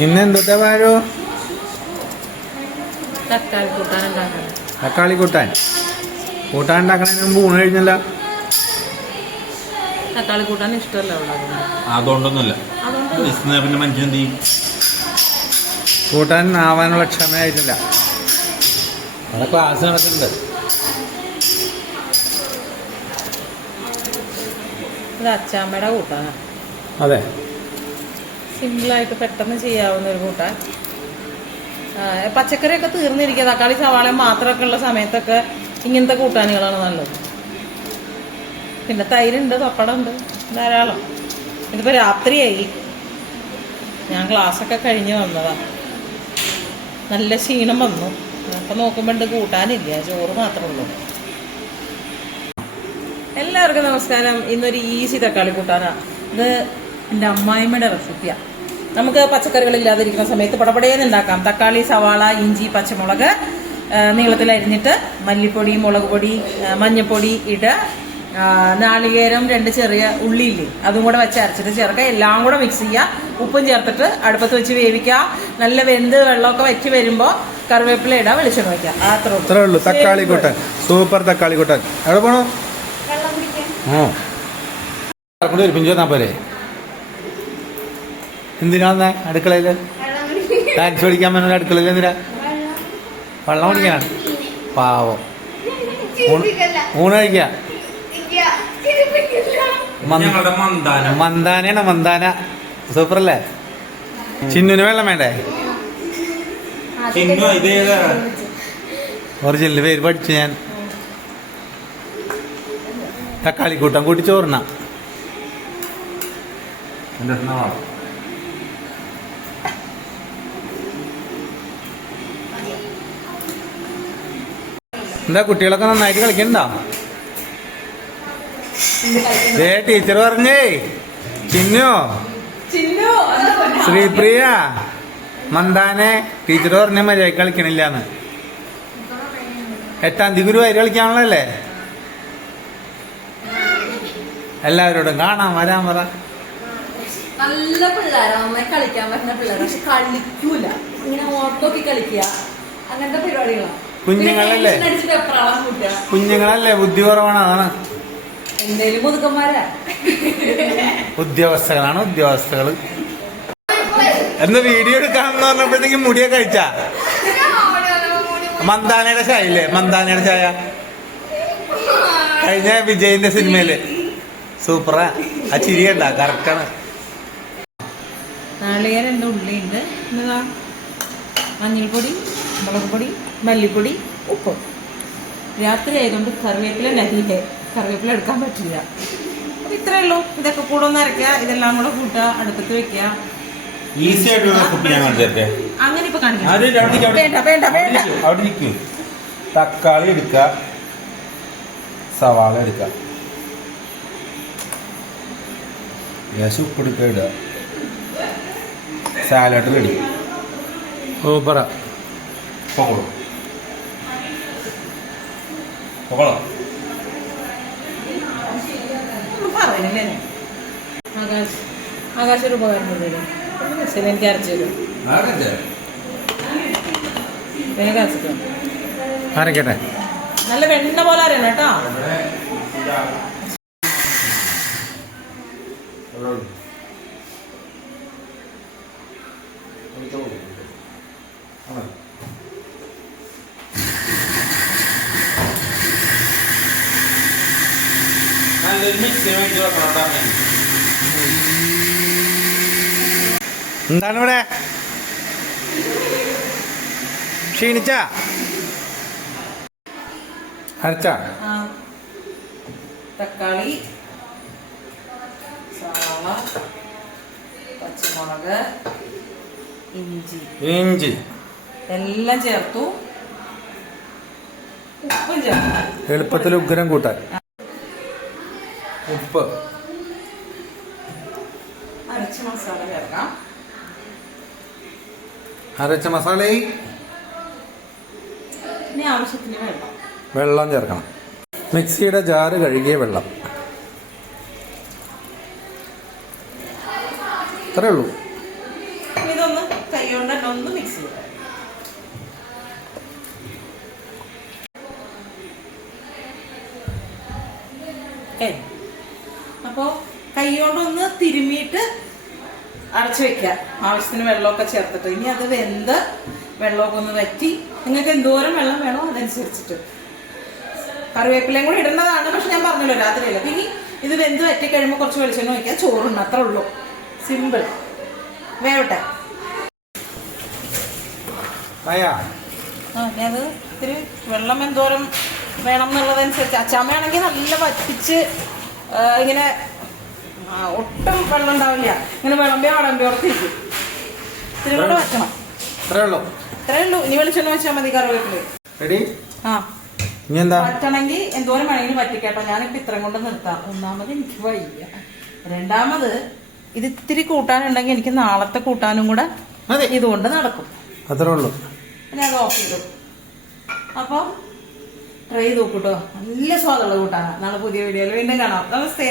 ഇന്നെന്താ പാരോ? തക്കാളി കൂട്ടാൻ ഉണ്ടാക്കണതിന് മുമ്പ് ഊണ് കഴിഞ്ഞല്ല. തക്കാളി കൂട്ടാൻ ഇഷ്ടമല്ല. അതുകൊണ്ടൊന്നുമില്ല. പിന്നെ മനുഷ്യൻ കൂട്ടാൻ ആവാനുള്ള ക്ഷമയായിട്ടില്ല. അവിടെ ക്ലാസ് നടക്കുന്നുണ്ട്. ഇത് അച്ചാമ്മയുടെ കൂട്ടാനാണ്. അതെ, സിമ്പിളായിട്ട് പെട്ടെന്ന് ചെയ്യാവുന്ന ഒരു കൂട്ടാൻ. പച്ചക്കറിയൊക്കെ തീർന്നിരിക്കുക. തക്കാളി സവാള മാത്രമൊക്കെ ഉള്ള സമയത്തൊക്കെ ഇങ്ങനത്തെ കൂട്ടാനുകളാണ് നല്ലത്. പിന്നെ തൈരുണ്ട്, പപ്പടം ഉണ്ട്, ധാരാളം. ഇതിപ്പോൾ രാത്രിയായി, ഞാൻ ക്ലാസ്സൊക്കെ കഴിഞ്ഞ് വന്നതാ. നല്ല ക്ഷീണം വന്നു. അപ്പം നോക്കുമ്പോൾ കൂട്ടാനില്ല, ചോറ് മാത്രമേ ഉള്ളൂ. എല്ലാവർക്കും നമസ്കാരം. ഇന്നൊരു ഈസി തക്കാളി കൂട്ടാനാണ്. ഇത് എൻ്റെ അമ്മായിമ്മയുടെ റെസിപ്പിയാണ്. നമുക്ക് പച്ചക്കറികളില്ലാതിരിക്കുന്ന സമയത്ത് പടപടേന്ന് ഉണ്ടാക്കാം. തക്കാളി, സവാള, ഇഞ്ചി, പച്ചമുളക് നീളത്തിൽ അരിഞ്ഞിട്ട് മല്ലിപ്പൊടി, മുളക് പൊടി, മഞ്ഞൾപ്പൊടി ഇടുക. നാളികേരം, 2 ചെറിയ ഉള്ളിയില്ലേ, അതും കൂടെ വെച്ച് അരച്ചിട്ട് ചേർക്കുക. എല്ലാം കൂടെ മിക്സ് ചെയ്യുക. ഉപ്പും ചേർത്തിട്ട് അടുപ്പത്ത് വെച്ച് വേവിക്കുക. നല്ല വെന്ത് വെള്ളമൊക്കെ വെച്ച് വരുമ്പോൾ കറിവേപ്പില ഇടുക, വെളിച്ചെണ്ണ വയ്ക്കുക. അത്രേ ഉള്ളൂ തക്കാളി കൂട്ടാൻ. സൂപ്പർ തക്കാളി കൂട്ടാൻ. എവിടെ പോണോ? ഒരു പിഞ്ചു വന്നാ പോലെ. എന്തിനാ അടുക്കളയില് ഡാൻസ് പഠിക്കാൻ പറ്റുന്ന അടുക്കളയിൽ എന്തിനാ? വെള്ളം കുടിക്കാനാണ്. പാവം. ഊണ് കഴിക്ക. മന്ദാനയാണ് മന്ദാന. സൂപ്പറല്ലേ? ചിന്നുന് വെള്ളം വേണ്ടേ? ഒറിജിനൽ പേര് പഠിച്ചു ഞാൻ. തക്കാളി കൂട്ടാൻ കൂട്ടി ചോറിന. എന്താ കുട്ടികളൊക്കെ നന്നായിട്ട് കളിക്കണ്ടോ? ടീച്ചർ പറഞ്ഞേ ചിന്നു, ശ്രീപ്രിയ, മന്ദാനെ ടീച്ചർ പറഞ്ഞ മര്യാദ കളിക്കണില്ലാന്ന്. 8ാം തീയതി ഗുരുവായൂർ കളിക്കാനുള്ളല്ലേ? എല്ലാവരോടും കാണാൻ വരാൻ പറ. നല്ല പിള്ളേരാ, നന്നായി കളിക്കാൻ പറ്റുന്ന പിള്ളേർ. പക്ഷെ കളിക്കൂല, ഇങ്ങനെ ഓട്ടോക്കി കളിക്കുക, അങ്ങനത്തെ പരിപാടികളാണ്. കുഞ്ഞുങ്ങളല്ലേ, ബുദ്ധി കുറവാണ്. അതാണ്. എന്തേലും മുതുക്കന്മാരാ, ഉദ്യോഗസ്ഥകളാണ് ഉദ്യോഗസ്ഥകള്. എന്ന് വീഡിയോ എടുക്കാന്ന് പറഞ്ഞപ്പോഴത്തേക്കും മുടിയൊക്കെ കഴിച്ചാ. മന്ദാനയുടെ ചായ ഇല്ലേ? മന്ദാനയുടെ ചായ കഴിഞ്ഞ വിജയിന്റെ സിനിമയില് സൂപ്പറാ. ആ ചിരിയണ്ട, കറക്റ്റാണ്. നാളികേരം 2 ഉള്ളിയുണ്ട്. എന്നതാ മഞ്ഞൾപ്പൊടി, മുളക് പൊടി, മല്ലിപ്പൊടി, ഉപ്പ്. രാത്രി ആയതുകൊണ്ട് കറിവേപ്പില എടുക്കാൻ പറ്റില്ല. അപ്പൊ ഇത്രേ ഉള്ളൂ. ഇതൊക്കെ കൂടെ ഒന്ന് അരയ്ക്കുക, ഇതെല്ലാം കൂടെ കൂട്ടുക, അടുപ്പത്ത് വെക്കുക. ഈസി ആയിട്ടുള്ള അങ്ങനെ ഇപ്പൊ കാണിക്കാം. തക്കാളി എടുക്ക, സവാള എടുക്ക, ഉപ്പെടുക്ക ഇടുക, സാലഡ് റെഡി. സൂപ്പറാ. ആകാശ ഒരു ഉപകാരം എനിക്ക് അരച്ചു തരും. വേഗം അരച്ചിട്ടോ. അരക്കട്ടെ. നല്ല വെണ്ണ പോലെ അറിയണം കേട്ടോ. എന്താണ് ഇവിടെ ക്ഷീണിച്ച? അരച്ച തക്കാളി, സവാള, പച്ചമുളക്, ഇഞ്ചി എല്ലാം ചേർത്തു. ഉപ്പും ചേർത്തു. എളുപ്പത്തിൽ ഉഗ്രം കൂട്ടാൻ. ഉപ്പ്, അരച്ച മസാല ചേർക്കാം. അരച്ച മസാല, ഇനി ആവശ്യത്തിന് വെള്ളം ചേർക്കണം. മിക്സിയുടെ ജാറ് കഴുകിയ വെള്ളം. ഇത്രേ ഉള്ളൂ. ഇതൊന്ന് കൈ കൊണ്ട് തന്നെ ഒന്ന് മിക്സ് ചെയ്ത്. അപ്പോ കൈ കൊണ്ടൊന്ന് തിരുമ്മിയിട്ട് അടച്ചു വെക്കുക. ആവശ്യത്തിന് വെള്ളമൊക്കെ ചേർത്തിട്ട്. ഇനി അത് വെന്ത് വെള്ളമൊക്കെ ഒന്ന് വറ്റി നിങ്ങൾക്ക് എന്തോരം വെള്ളം വേണോ അതനുസരിച്ചിട്ട്. കറിവേപ്പിലയും കൂടി ഇടേണ്ടതാണ്, പക്ഷെ ഞാൻ പറഞ്ഞല്ലോ രാത്രിയല്ല. ഇനി ഇത് വെന്ത് വറ്റി കഴിയുമ്പോൾ കുറച്ച് വെളിച്ചെണ്ണ വയ്ക്കുക, ചോറുണ്ട്, അത്രേ ഉള്ളൂ. സിമ്പിൾ. വേവട്ടെ. ഇനി അത് ഇത്തിരി വെള്ളം എന്തോരം വേണം എന്നുള്ളതനുസരിച്ച്. അച്ചാമ്മയാണെങ്കിൽ നല്ല വറ്റിച്ച് ഇങ്ങനെ ഒട്ടും വെള്ളം ഉണ്ടാവില്ല, ഇങ്ങനെ വിളമ്പിയോർത്തിരിക്കും. ഇത്തിരി കൂടെ വറ്റണം. ഇത്രേ ഉള്ളൂ. ഇനി വെളിച്ചെണ്ണ വെച്ചാൽ മതി. കറിവേപ്പില വറ്റണമെങ്കിൽ എന്തോരം വേണമെങ്കിലും വറ്റിക്കാട്ടോ. ഞാനിപ്പോ ഇത്രയും കൊണ്ട് നിർത്താം. ഒന്നാമത് എനിക്ക് വയ്യ, രണ്ടാമത് ഇത് ഇത്തിരി കൂട്ടാനുണ്ടെങ്കിൽ എനിക്ക് നാളത്തെ കൂട്ടാനും കൂടെ ഇതുകൊണ്ട് നടക്കും. അത്രേ ഉള്ളൂ. പിന്നെ അത് ഓഫ് ചെയ്തു. അപ്പൊ ട്രൈ ചെയ്ത് നോക്കൂട്ടോ. നല്ല സ്വാദുള്ള കൂട്ടാനാണ്. നാളെ പുതിയ വീഡിയോയിൽ വീണ്ടും കാണാം. നമസ്തേ.